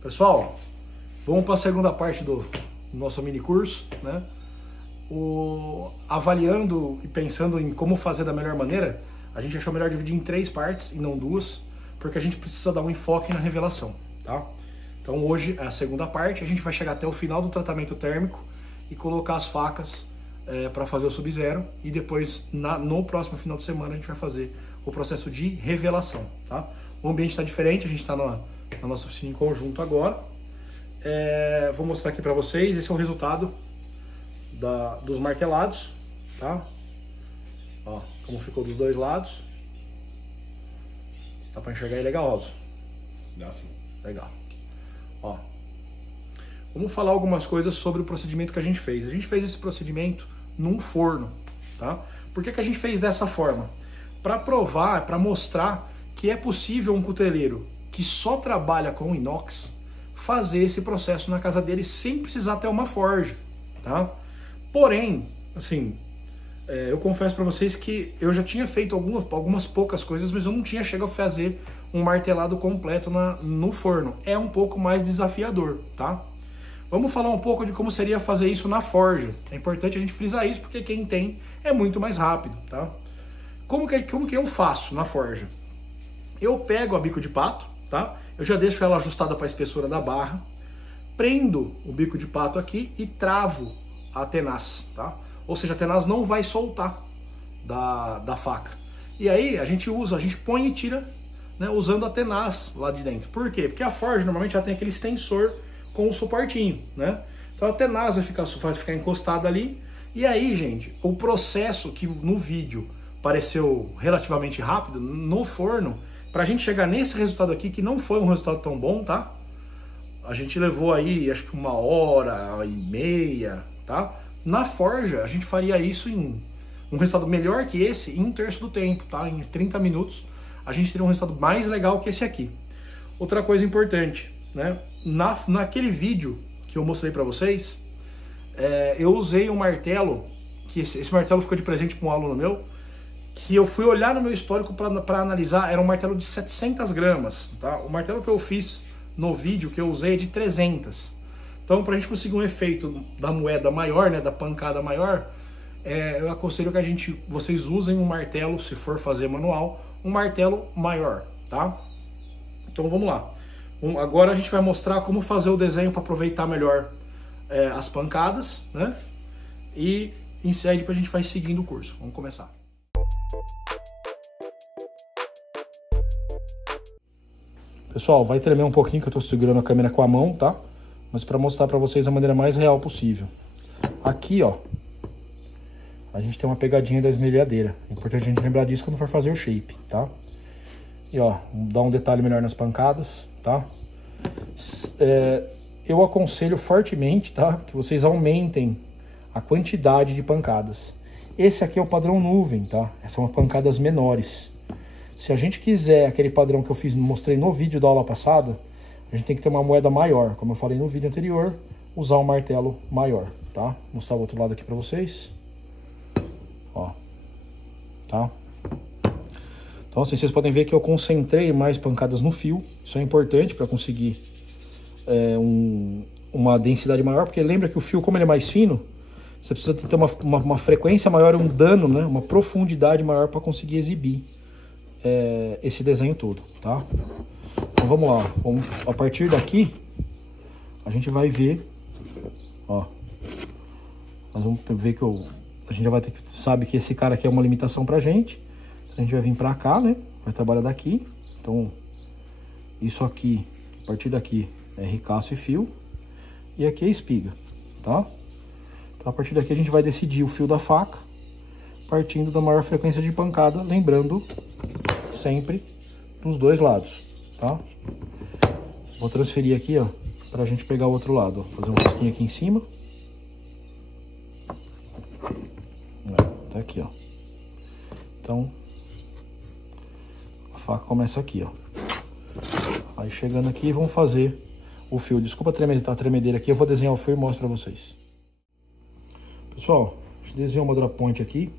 Pessoal, vamos para a segunda parte do nosso mini curso, né? Avaliando e pensando em como fazer da melhor maneira, a gente achou melhor dividir em 3 partes e não 2, porque a gente precisa dar um enfoque na revelação, tá? Então hoje é a segunda parte, a gente vai chegar até o final do tratamento térmico e colocar as facas para fazer o sub-zero, e depois no próximo final de semana a gente vai fazer o processo de revelação, tá? O ambiente está diferente, a gente está na nossa oficina em conjunto agora. Vou mostrar aqui para vocês, esse é o resultado dos martelados, tá? Ó, como ficou dos dois lados. Dá para enxergar aí legal, Robson? Dá sim. Legal. Ó, vamos falar algumas coisas sobre o procedimento que a gente fez. A gente fez esse procedimento num forno, tá? Por que a gente fez dessa forma? Para provar, para mostrar que é possível um cuteleiro que só trabalha com inox fazer esse processo na casa dele sem precisar ter uma forja, tá? Porém, assim, eu confesso para vocês que eu já tinha feito algumas poucas coisas, mas eu não tinha chegado a fazer um martelado completo no forno. É um pouco mais desafiador, tá? Vamos falar um pouco de como seria fazer isso na forja. É importante a gente frisar isso, porque quem tem é muito mais rápido, tá? Como que eu faço na forja? Eu pego a bico de pato, tá? Eu já deixo ela ajustada para a espessura da barra, prendo o bico de pato aqui e travo a tenaz, tá? Ou seja, a tenaz não vai soltar da faca. E aí a gente põe e tira, né, usando a tenaz lá de dentro. Por quê? Porque a forja normalmente já tem aquele extensor com o suportinho, né? Então a tenaz vai ficar encostada ali. E aí, gente, o processo que no vídeo pareceu relativamente rápido, no forno, pra gente chegar nesse resultado aqui, que não foi um resultado tão bom, tá? A gente levou aí, acho que 1h30, tá? Na forja, a gente faria isso em um resultado melhor que esse em 1/3 do tempo, tá? Em 30 minutos, a gente teria um resultado mais legal que esse aqui. Outra coisa importante, né? Naquele vídeo que eu mostrei pra vocês, eu usei um martelo, que esse martelo ficou de presente para um aluno meu, que eu fui olhar no meu histórico para analisar, era um martelo de 700 gramas, tá? O martelo que eu fiz no vídeo que eu usei é de 300. Então, para a gente conseguir um efeito da moeda maior, né, da pancada maior, eu aconselho que vocês usem um martelo, se for fazer manual, um martelo maior, tá? Então vamos lá. Agora a gente vai mostrar como fazer o desenho para aproveitar melhor as pancadas, né? E em seguida a gente vai seguindo o curso. Vamos começar. Pessoal, vai tremer um pouquinho que eu estou segurando a câmera com a mão, tá? Mas para mostrar para vocês da maneira mais real possível. Aqui, ó, a gente tem uma pegadinha da esmerilhadeira. É importante a gente lembrar disso quando for fazer o shape, tá? E ó, dá um detalhe melhor nas pancadas, tá? Eu aconselho fortemente, tá? Que vocês aumentem a quantidade de pancadas. Esse aqui é o padrão nuvem, tá? São pancadas menores. Se a gente quiser aquele padrão que eu mostrei no vídeo da aula passada, a gente tem que ter uma moeda maior. Como eu falei no vídeo anterior, usar um martelo maior, tá? Vou mostrar o outro lado aqui pra vocês. Ó, tá? Então assim, vocês podem ver que eu concentrei mais pancadas no fio. Isso é importante para conseguir uma densidade maior, porque lembra que o fio, como ele é mais fino, você precisa ter uma frequência maior, um dano, né? Uma profundidade maior para conseguir exibir esse desenho todo, tá? Então vamos lá, a partir daqui a gente vai ver, ó, nós vamos ver que a gente já vai ter que sabe que esse cara aqui é uma limitação pra gente. A gente vai vir pra cá, né? Vai trabalhar daqui. Então, isso aqui, a partir daqui é ricaço e fio, e aqui é espiga, tá? Então, a partir daqui a gente vai decidir o fio da faca, partindo da maior frequência de pancada, lembrando sempre dos dois lados, tá? Vou transferir aqui, ó, pra gente pegar o outro lado, ó. Fazer um risquinho aqui em cima. Tá aqui, ó. Então, a faca começa aqui, ó. Aí chegando aqui, vamos fazer o fio. Desculpa a tremedeira aqui, eu vou desenhar o fio e mostro pra vocês. Pessoal, a gente desenhou uma drop point aqui,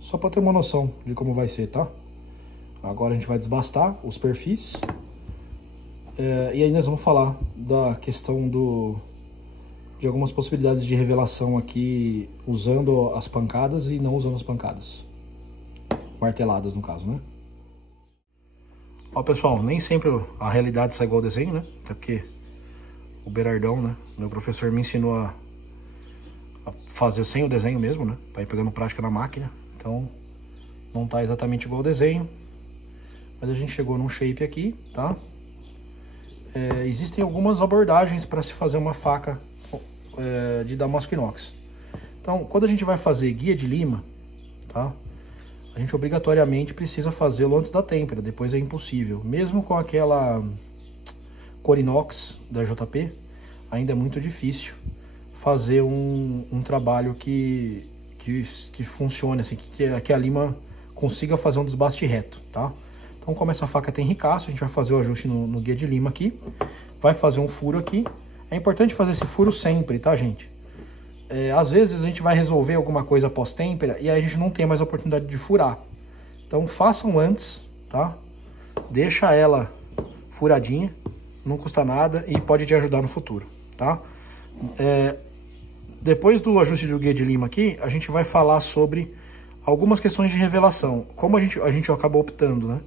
só pra ter uma noção de como vai ser, tá? Agora a gente vai desbastar os perfis. E aí nós vamos falar da questão de algumas possibilidades de revelação aqui, usando as pancadas e não usando as pancadas. Marteladas, no caso, né? Ó, pessoal, nem sempre a realidade sai igual ao desenho, né? Até porque o Berardão, né? Meu professor me ensinou a fazer sem o desenho mesmo, né? Pra ir pegando prática na máquina. Então, não tá exatamente igual ao desenho. Mas a gente chegou num shape aqui, tá? Existem algumas abordagens para se fazer uma faca de damasco inox. Então, quando a gente vai fazer guia de lima, tá? A gente obrigatoriamente precisa fazê-lo antes da têmpera, depois é impossível. Mesmo com aquela cor inox da JP, ainda é muito difícil fazer um trabalho que funcione, assim, que a lima consiga fazer um desbaste reto, tá? Então, como essa faca tem ricaço, a gente vai fazer o ajuste no guia de lima aqui, vai fazer um furo aqui. É importante fazer esse furo sempre, tá, gente? Às vezes a gente vai resolver alguma coisa após têmpera e aí a gente não tem mais a oportunidade de furar. Então façam antes, tá? Deixa ela furadinha, não custa nada e pode te ajudar no futuro, tá? Depois do ajuste do guia de lima aqui, a gente vai falar sobre algumas questões de revelação. Como a gente acabou optando, né?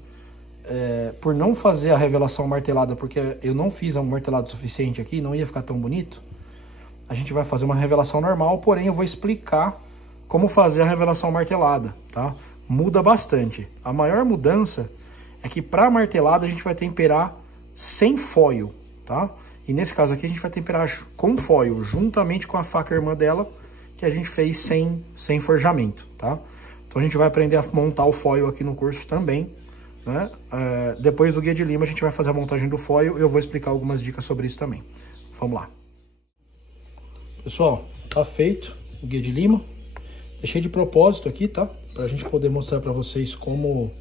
Por não fazer a revelação martelada, porque eu não fiz um martelado suficiente aqui, não ia ficar tão bonito. A gente vai fazer uma revelação normal, porém eu vou explicar como fazer a revelação martelada, tá? Muda bastante. A maior mudança é que para martelada a gente vai temperar sem foil, tá? E nesse caso aqui a gente vai temperar com foil, juntamente com a faca irmã dela, que a gente fez sem forjamento, tá? Então a gente vai aprender a montar o foil aqui no curso também, né? Depois do guia de lima a gente vai fazer a montagem do foil e eu vou explicar algumas dicas sobre isso também. Vamos lá. Pessoal, tá feito o guia de lima. Deixei de propósito aqui, tá? Pra gente poder mostrar pra vocês como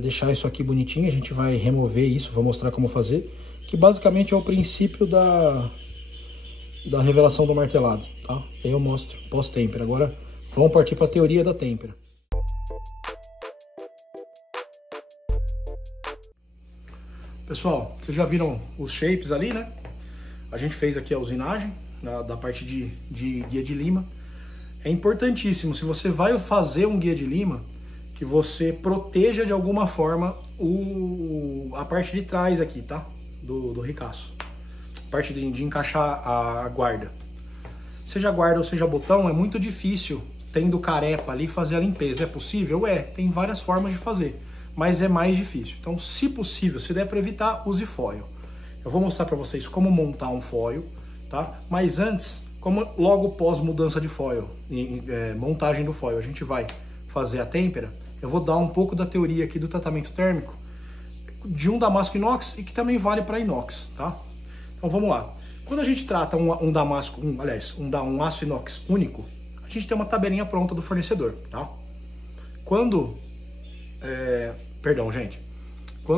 deixar isso aqui bonitinho. A gente vai remover isso, vou mostrar como fazer. Que basicamente é o princípio da revelação do martelado, tá? Aí eu mostro pós-têmpera. Agora vamos partir pra teoria da têmpera. Pessoal, vocês já viram os shapes ali, né? A gente fez aqui a usinagem da parte de guia de lima. É importantíssimo, se você vai fazer um guia de lima, que você proteja de alguma forma a parte de trás aqui, tá? Do ricaço. A parte de encaixar a guarda. Seja guarda ou seja botão, é muito difícil, tendo carepa ali, fazer a limpeza. É possível? Tem várias formas de fazer, mas é mais difícil. Então, se possível, se der para evitar, use foil. Eu vou mostrar para vocês como montar um foil, tá? Mas antes, como logo pós mudança de foil, montagem do foil, a gente vai fazer a têmpera, eu vou dar um pouco da teoria aqui do tratamento térmico de um damasco inox e que também vale para inox, tá? Então vamos lá. Quando a gente trata um aço inox único, a gente tem uma tabelinha pronta do fornecedor, tá? Quando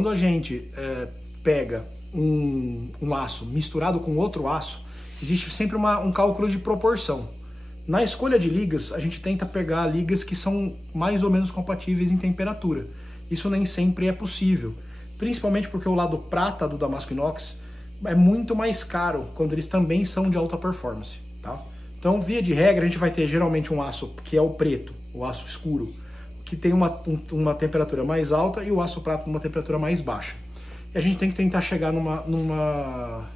a gente pega um aço misturado com outro aço, existe sempre um cálculo de proporção. Na escolha de ligas, a gente tenta pegar ligas que são mais ou menos compatíveis em temperatura. Isso nem sempre é possível, principalmente porque o lado prata do damasco inox é muito mais caro quando eles também são de alta performance, tá? Então, via de regra, a gente vai ter geralmente um aço que é o preto, o aço escuro, que tem uma temperatura mais alta, e o aço prata numa temperatura mais baixa. E a gente tem que tentar chegar numa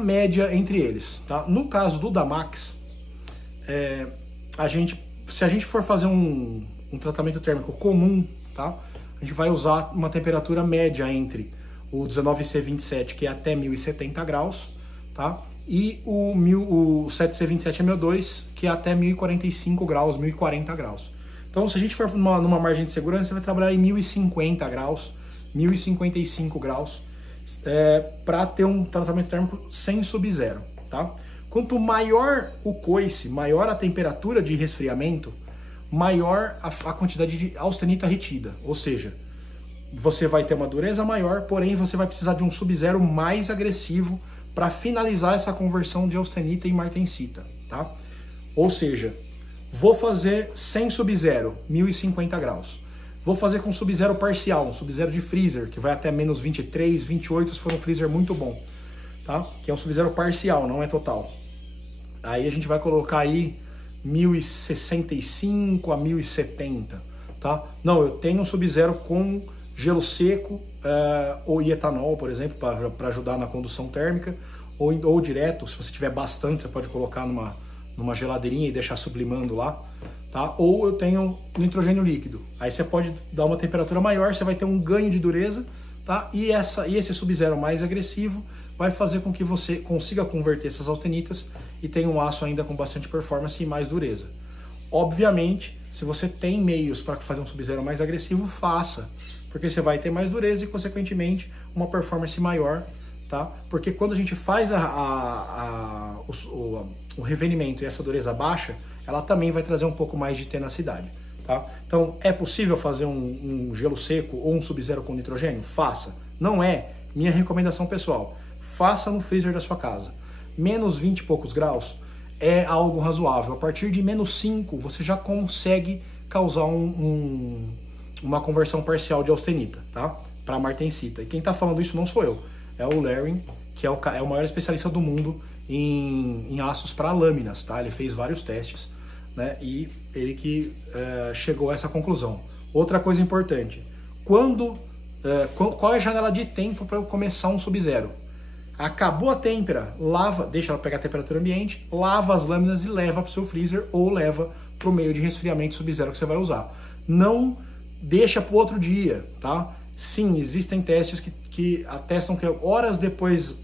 média entre eles, tá? No caso do Damax, se a gente for fazer um tratamento térmico comum, tá? A gente vai usar uma temperatura média entre o 19C27, que é até 1070 graus, tá? E o 7C27MO2, que é até 1045 graus, 1040 graus. Então, se a gente for numa margem de segurança, você vai trabalhar em 1050 graus, 1055 graus, para ter um tratamento térmico sem sub-zero, tá? Quanto maior o coice, maior a temperatura de resfriamento, maior a quantidade de austenita retida. Ou seja, você vai ter uma dureza maior, porém você vai precisar de um sub-zero mais agressivo para finalizar essa conversão de austenita em martensita, tá? Ou seja, vou fazer sem sub-zero, 1050 graus. Vou fazer com Sub-Zero parcial, um Sub-Zero de freezer, que vai até menos 23, 28, se for um freezer muito bom, tá? Que é um Sub-Zero parcial, não é total. Aí a gente vai colocar aí 1065 a 1070, tá? Não, eu tenho um Sub-Zero com gelo seco ou etanol, por exemplo, para ajudar na condução térmica, ou direto, se você tiver bastante, você pode colocar numa geladeirinha e deixar sublimando lá, tá? Ou eu tenho nitrogênio líquido. Aí você pode dar uma temperatura maior, você vai ter um ganho de dureza, tá? E esse Sub-Zero mais agressivo vai fazer com que você consiga converter essas austenitas e tenha um aço ainda com bastante performance e mais dureza. Obviamente, se você tem meios para fazer um Sub-Zero mais agressivo, faça, porque você vai ter mais dureza e, consequentemente, uma performance maior, tá? Porque quando a gente faz o revenimento e essa dureza baixa, ela também vai trazer um pouco mais de tenacidade, tá? Então, é possível fazer um gelo seco ou um Sub-Zero com nitrogênio? Faça. Não é minha recomendação pessoal. Faça no freezer da sua casa. Menos 20 e poucos graus é algo razoável. A partir de menos 5, você já consegue causar uma conversão parcial de austenita, tá? Para martensita. E quem está falando isso não sou eu. É o Larry, que é o maior especialista do mundo em aços para lâminas, tá? Ele fez vários testes, né? E ele que chegou a essa conclusão. Outra coisa importante. Qual é a janela de tempo para eu começar um Sub-Zero? Acabou a têmpera, lava, deixa ela pegar a temperatura ambiente, lava as lâminas e leva para o seu freezer ou leva para o meio de resfriamento Sub-Zero que você vai usar. Não deixa para o outro dia, tá? Sim, existem testes que atestam que horas depois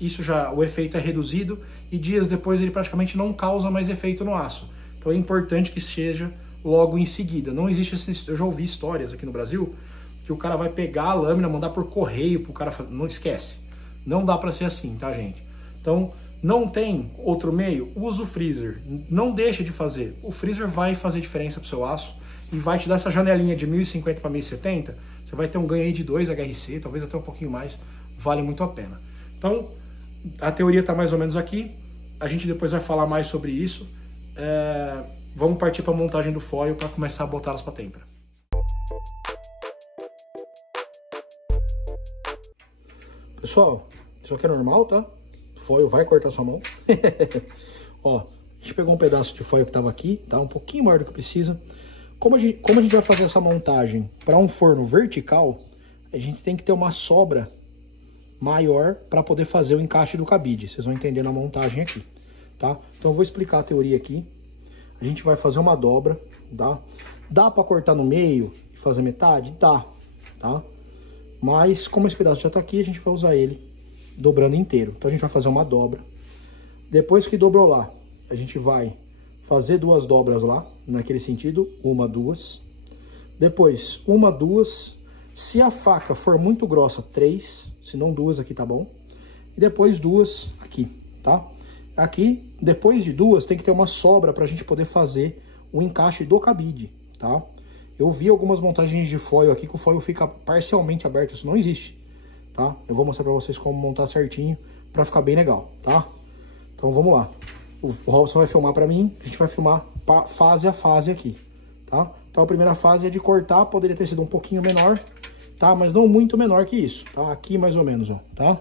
o efeito é reduzido e dias depois ele praticamente não causa mais efeito no aço. Então é importante que seja logo em seguida. Não existe eu já ouvi histórias aqui no Brasil que o cara vai pegar a lâmina, mandar por correio para o cara fazer. Não esquece. Não dá para ser assim, tá, gente? Então, não tem outro meio? Usa o freezer. Não deixa de fazer. O freezer vai fazer diferença pro seu aço e vai te dar essa janelinha de 1050 para 1070. Você vai ter um ganho aí de 2 HRC, talvez até um pouquinho mais. Vale muito a pena. Então, a teoria está mais ou menos aqui. A gente depois vai falar mais sobre isso. Vamos partir para a montagem do foil para começar a botá-las para têmpera. Pessoal, isso aqui é normal, tá? O foil vai cortar sua mão. Ó, a gente pegou um pedaço de foil que tava aqui, tá? Um pouquinho maior do que precisa. Como a gente vai fazer essa montagem para um forno vertical, a gente tem que ter uma sobra maior para poder fazer o encaixe do cabide. Vocês vão entender na montagem aqui, tá? Então eu vou explicar a teoria aqui. A gente vai fazer uma dobra, tá? Dá para cortar no meio e fazer metade? Dá, tá? Mas, como esse pedaço já está aqui, a gente vai usar ele dobrando inteiro. Então, a gente vai fazer uma dobra. Depois que dobrou lá, a gente vai fazer 2 dobras lá, naquele sentido. 1, 2. Depois, 1, 2. Se a faca for muito grossa, 3. Se não, 2 aqui tá bom. E depois 2 aqui, tá? Aqui, depois de 2, tem que ter uma sobra para a gente poder fazer o encaixe do cabide, tá? Eu vi algumas montagens de foil aqui que o foil fica parcialmente aberto, isso não existe, tá? Eu vou mostrar pra vocês como montar certinho pra ficar bem legal, tá? Então vamos lá. O Robson vai filmar pra mim, a gente vai filmar fase a fase aqui, tá? Então a primeira fase é de cortar, poderia ter sido um pouquinho menor, tá? Mas não muito menor que isso, tá? Aqui mais ou menos, ó, tá?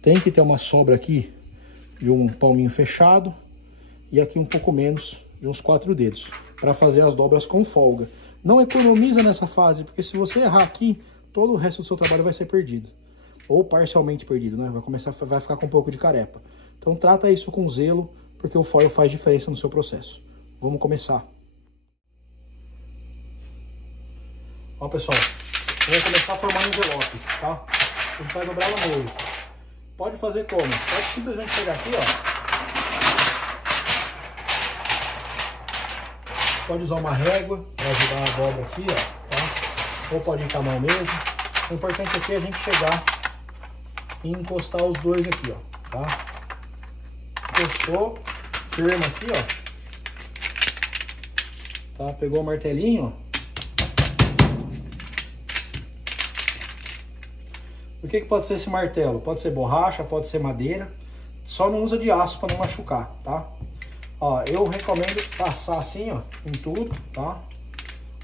Tem que ter uma sobra aqui de um palminho fechado e aqui um pouco menos, de uns 4 dedos, pra fazer as dobras com folga. Não economiza nessa fase, porque se você errar aqui, todo o resto do seu trabalho vai ser perdido. Ou parcialmente perdido, né? Vai ficar com um pouco de carepa. Então trata isso com zelo, porque o foil faz diferença no seu processo. Vamos começar. Ó, pessoal, vamos começar a formar um envelope, tá? A gente vai dobrar ela no meio. Pode fazer como? Pode simplesmente pegar aqui, ó. Pode usar uma régua para ajudar a dobra aqui, ó, tá? Ou pode ir com a mão mesmo. O importante aqui é a gente chegar e encostar os dois aqui, ó, tá? Encostou, firma aqui, ó. Tá? Pegou o martelinho, ó. O que pode ser esse martelo? Pode ser borracha, pode ser madeira. Só não usa de aço para não machucar, tá? Ó, eu recomendo passar assim, ó, em tudo, tá?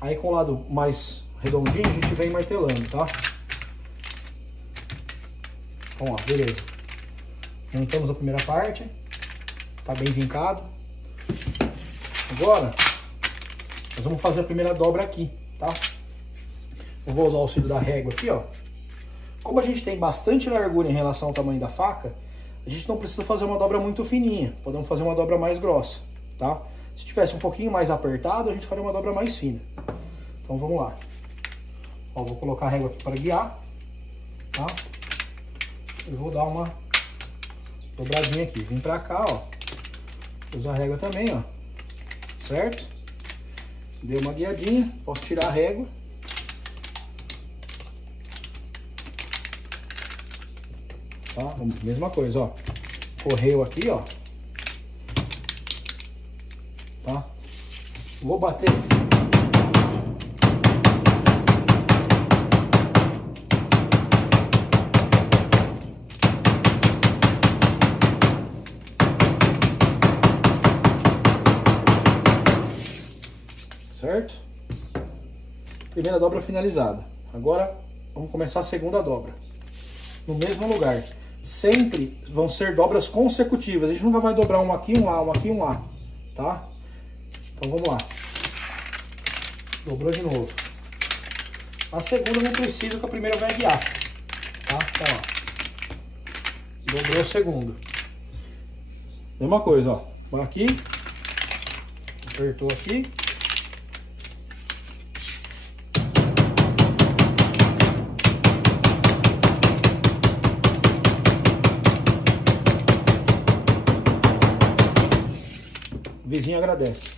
Aí com o lado mais redondinho, a gente vem martelando, tá? Então, ó, beleza. Montamos a primeira parte. Tá bem vincado. Agora, nós vamos fazer a primeira dobra aqui, tá? Eu vou usar o auxílio da régua aqui, ó. Como a gente tem bastante largura em relação ao tamanho da faca, a gente não precisa fazer uma dobra muito fininha. Podemos fazer uma dobra mais grossa, tá? Se tivesse um pouquinho mais apertado, a gente faria uma dobra mais fina. Então vamos lá. Ó, vou colocar a régua aqui para guiar, tá? E vou dar uma dobradinha aqui. Vim pra cá, ó. Usar a régua também, ó. Certo? Deu uma guiadinha. Posso tirar a régua. Tá? Mesma coisa, ó. Correu aqui, ó. Tá? Vou bater. Certo? Primeira dobra finalizada. Agora vamos começar a segunda dobra. No mesmo lugar. Sempre vão ser dobras consecutivas. A gente nunca vai dobrar um aqui, um lá, um aqui, um lá. Tá? Então vamos lá. Dobrou de novo. A segunda não precisa, que a primeira vai guiar. Tá? Então, ó. Dobrou o segundo. Mesma coisa, ó. Vai aqui. Apertou aqui. O vizinho agradece.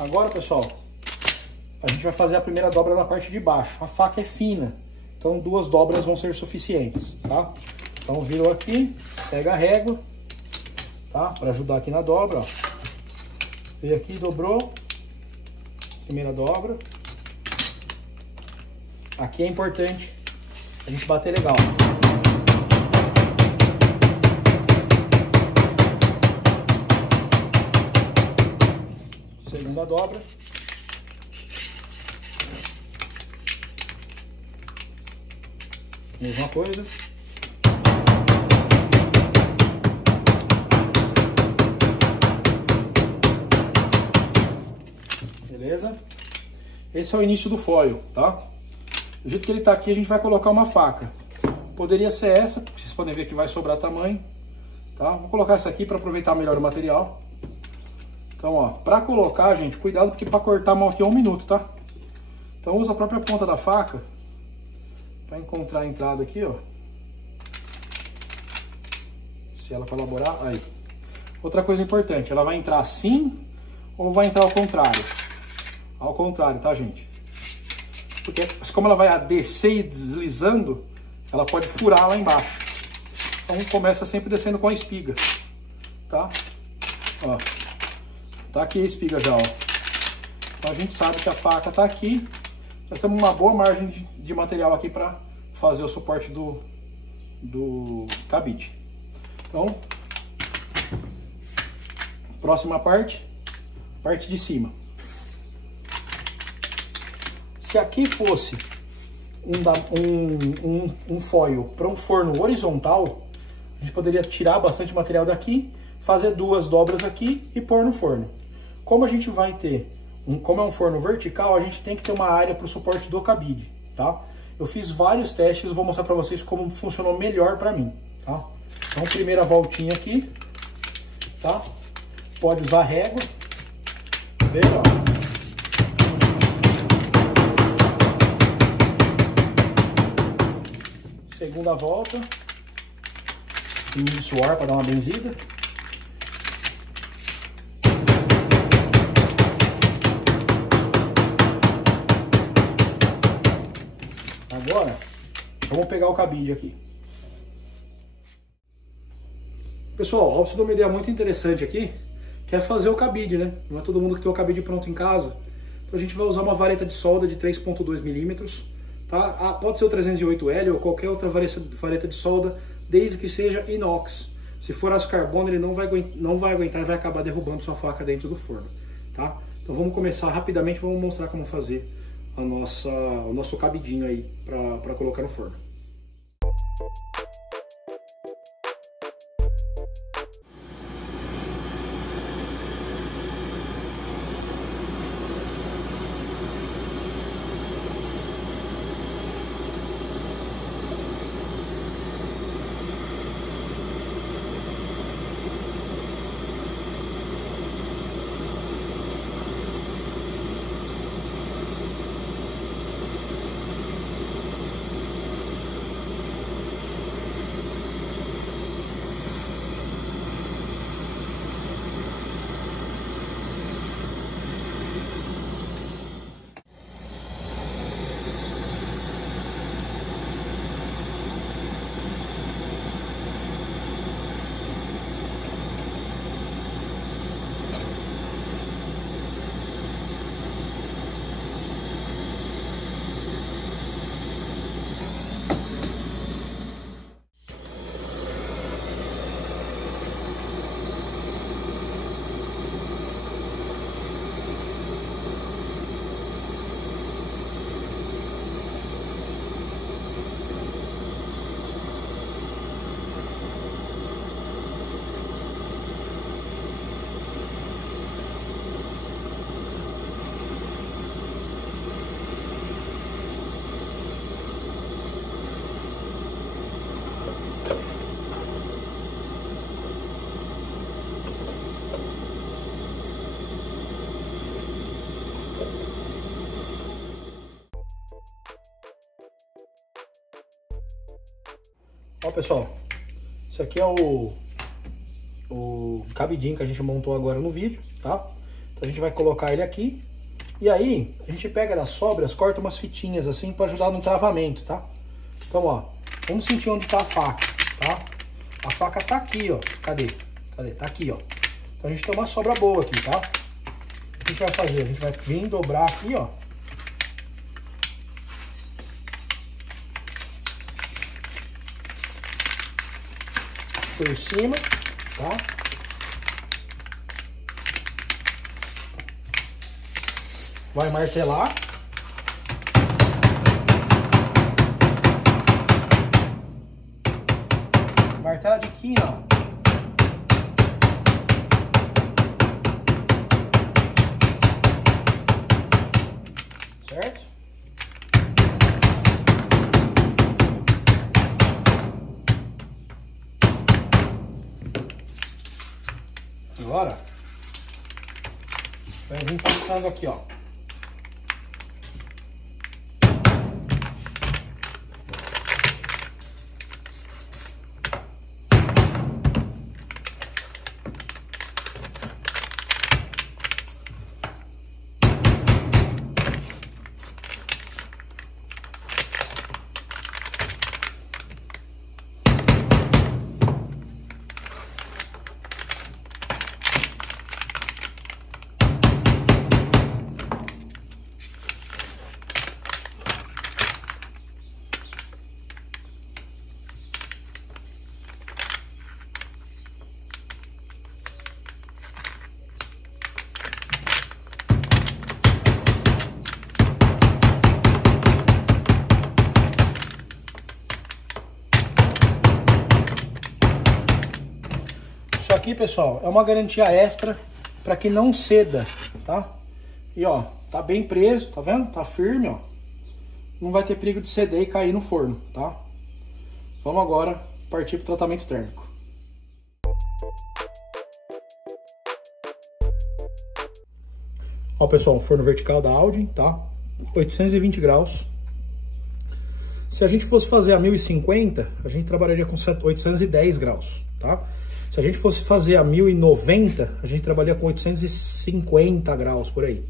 Agora, pessoal, a gente vai fazer a primeira dobra na parte de baixo. A faca é fina, então 2 dobras vão ser suficientes, tá? Então virou aqui, pega a régua, tá? Para ajudar aqui na dobra, ó. Veio aqui, dobrou. Primeira dobra. Aqui é importante a gente bater legal. Segunda dobra. Mesma coisa. Beleza? Esse é o início do foil, tá? Do jeito que ele tá aqui, a gente vai colocar uma faca. Poderia ser essa, vocês podem ver que vai sobrar tamanho, tá? Vou colocar essa aqui para aproveitar melhor o material. Então, ó, pra colocar, gente, cuidado, porque pra cortar a mão aqui é 1 minuto, tá? Então usa a própria ponta da faca pra encontrar a entrada aqui, ó. Se ela colaborar, aí. Outra coisa importante, ela vai entrar assim ou vai entrar ao contrário? Ao contrário, tá, gente? Porque como ela vai descer e deslizando, ela pode furar lá embaixo. Então começa sempre descendo com a espiga, tá? Ó. Tá aqui a espiga já, ó. Então a gente sabe que a faca tá aqui. Nós temos uma boa margem de material aqui para fazer o suporte do cabide. Então, próxima parte, parte de cima. Se aqui fosse um foil para um forno horizontal, a gente poderia tirar bastante material daqui, fazer 2 dobras aqui e pôr no forno. Como a gente vai ter, como é um forno vertical, a gente tem que ter uma área para o suporte do cabide, tá? Eu fiz vários testes, vou mostrar para vocês como funcionou melhor para mim, tá? Então, primeira voltinha aqui, tá? Pode usar régua, veja, ó. Segunda volta, de suor para dar uma benzida. Agora, vamos pegar o cabide aqui. Pessoal, ó, você deu uma ideia muito interessante aqui, que é fazer o cabide, né? Não é todo mundo que tem o cabide pronto em casa. Então a gente vai usar uma vareta de solda de 3,2 milímetros, tá? Ah, pode ser o 308L ou qualquer outra vareta de solda, desde que seja inox. Se for aço carbono, ele não vai aguentar e vai acabar derrubando sua faca dentro do forno, tá? Então vamos começar rapidamente, vamos mostrar como fazer o nosso cabidinho aí para colocar no forno. Ó, pessoal, isso aqui é o cabidinho que a gente montou agora no vídeo, tá? Então a gente vai colocar ele aqui. E aí, a gente pega das sobras, corta umas fitinhas assim para ajudar no travamento, tá? Então, ó, vamos sentir onde tá a faca, tá? A faca tá aqui, ó. Cadê? Cadê? Tá aqui, ó. Então a gente tem uma sobra boa aqui, tá? O que a gente vai fazer? A gente vai vir dobrar aqui, ó. Por cima, tá? Vai martelar. Martela de quina, ó. Certo? Agora, vai vir passando aqui, ó. Isso aqui, pessoal, é uma garantia extra para que não ceda, tá? E ó, tá bem preso, tá vendo? Tá firme, ó. Não vai ter perigo de ceder e cair no forno, tá? Vamos agora partir pro tratamento térmico. Ó, pessoal, forno vertical da Audi, tá? 820 graus. Se a gente fosse fazer a 1050, a gente trabalharia com 810 graus, tá? Se a gente fosse fazer a 1090, a gente trabalharia com 850 graus por aí.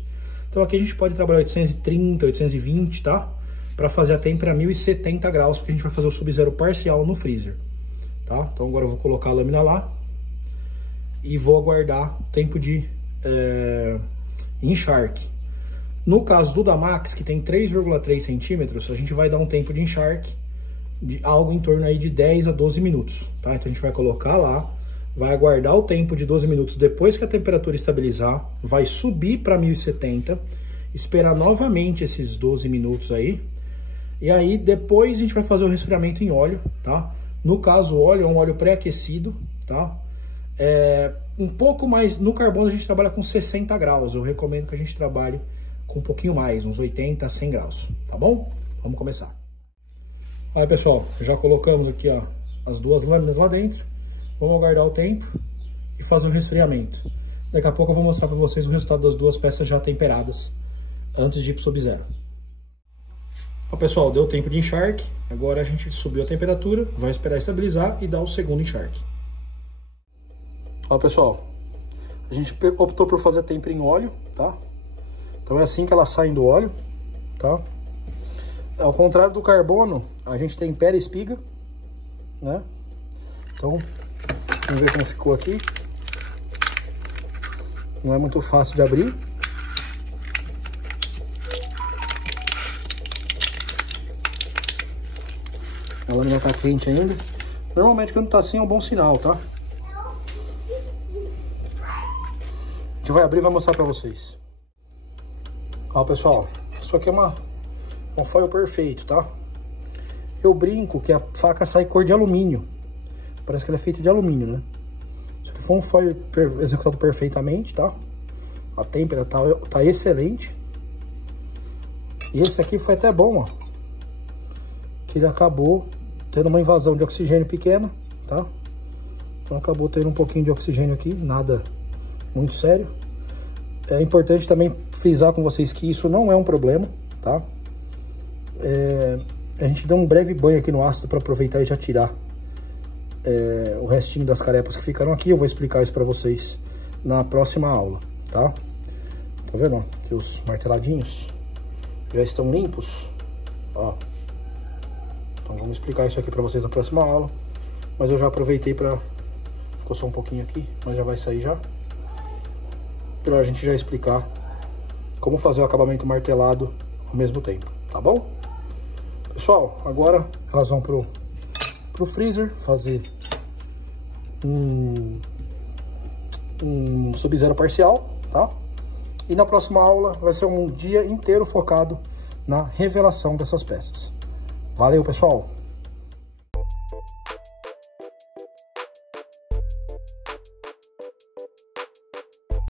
Então aqui a gente pode trabalhar 830, 820, tá? Para fazer a temperatura 1070 graus, porque a gente vai fazer o sub-zero parcial no freezer, tá? Então agora eu vou colocar a lâmina lá e vou aguardar o tempo de encharque. No caso do Damax, que tem 3,3 centímetros, a gente vai dar um tempo de encharque de algo em torno aí de 10 a 12 minutos, tá? Então a gente vai colocar lá, vai aguardar o tempo de 12 minutos depois que a temperatura estabilizar, vai subir para 1070 esperar novamente esses 12 minutos aí. E aí depois a gente vai fazer o resfriamento em óleo, tá? No caso, o óleo é um óleo pré-aquecido, tá? Um pouco mais, no carbono a gente trabalha com 60 graus. Eu recomendo que a gente trabalhe com um pouquinho mais, uns 80, 100 graus, tá bom? Vamos começar. Olha, pessoal, já colocamos aqui, ó, as duas lâminas lá dentro. Vamos aguardar o tempo e fazer o resfriamento. Daqui a pouco eu vou mostrar para vocês o resultado das duas peças já temperadas antes de ir pro Sub-Zero. Ó, pessoal, deu tempo de encharque. Agora a gente subiu a temperatura, vai esperar estabilizar e dar o segundo encharque. Ó, pessoal, a gente optou por fazer a tempera em óleo, tá? Então é assim que ela sai do óleo, tá? Ao contrário do carbono, a gente tempera a espiga, né? Então, vamos ver como ficou aqui. Não é muito fácil de abrir. A lâmina tá quente ainda. Normalmente quando tá assim é um bom sinal, tá? A gente vai abrir e vai mostrar pra vocês. Ó, pessoal, isso aqui é um foil perfeito, tá? Eu brinco que a faca sai cor de alumínio. Parece que ela é feita de alumínio, né? Se for um foil executado perfeitamente, tá? A têmpera tá excelente. E esse aqui foi até bom, ó. Que ele acabou tendo uma invasão de oxigênio pequena, tá? Então acabou tendo um pouquinho de oxigênio aqui, nada muito sério. É importante também frisar com vocês que isso não é um problema, tá? A gente deu um breve banho aqui no ácido para aproveitar e já tirar o restinho das carepas que ficaram aqui. Eu vou explicar isso para vocês na próxima aula, tá? Tá vendo, ó? Que os marteladinhos já estão limpos, ó. Então vamos explicar isso aqui para vocês na próxima aula. Mas eu já aproveitei para... Ficou só um pouquinho aqui, mas já vai sair já. Pra gente já explicar como fazer o acabamento martelado ao mesmo tempo, tá bom? Pessoal, agora elas vão pro freezer fazer um Sub-Zero parcial, tá? E na próxima aula vai ser um dia inteiro focado na revelação dessas peças. Valeu, pessoal!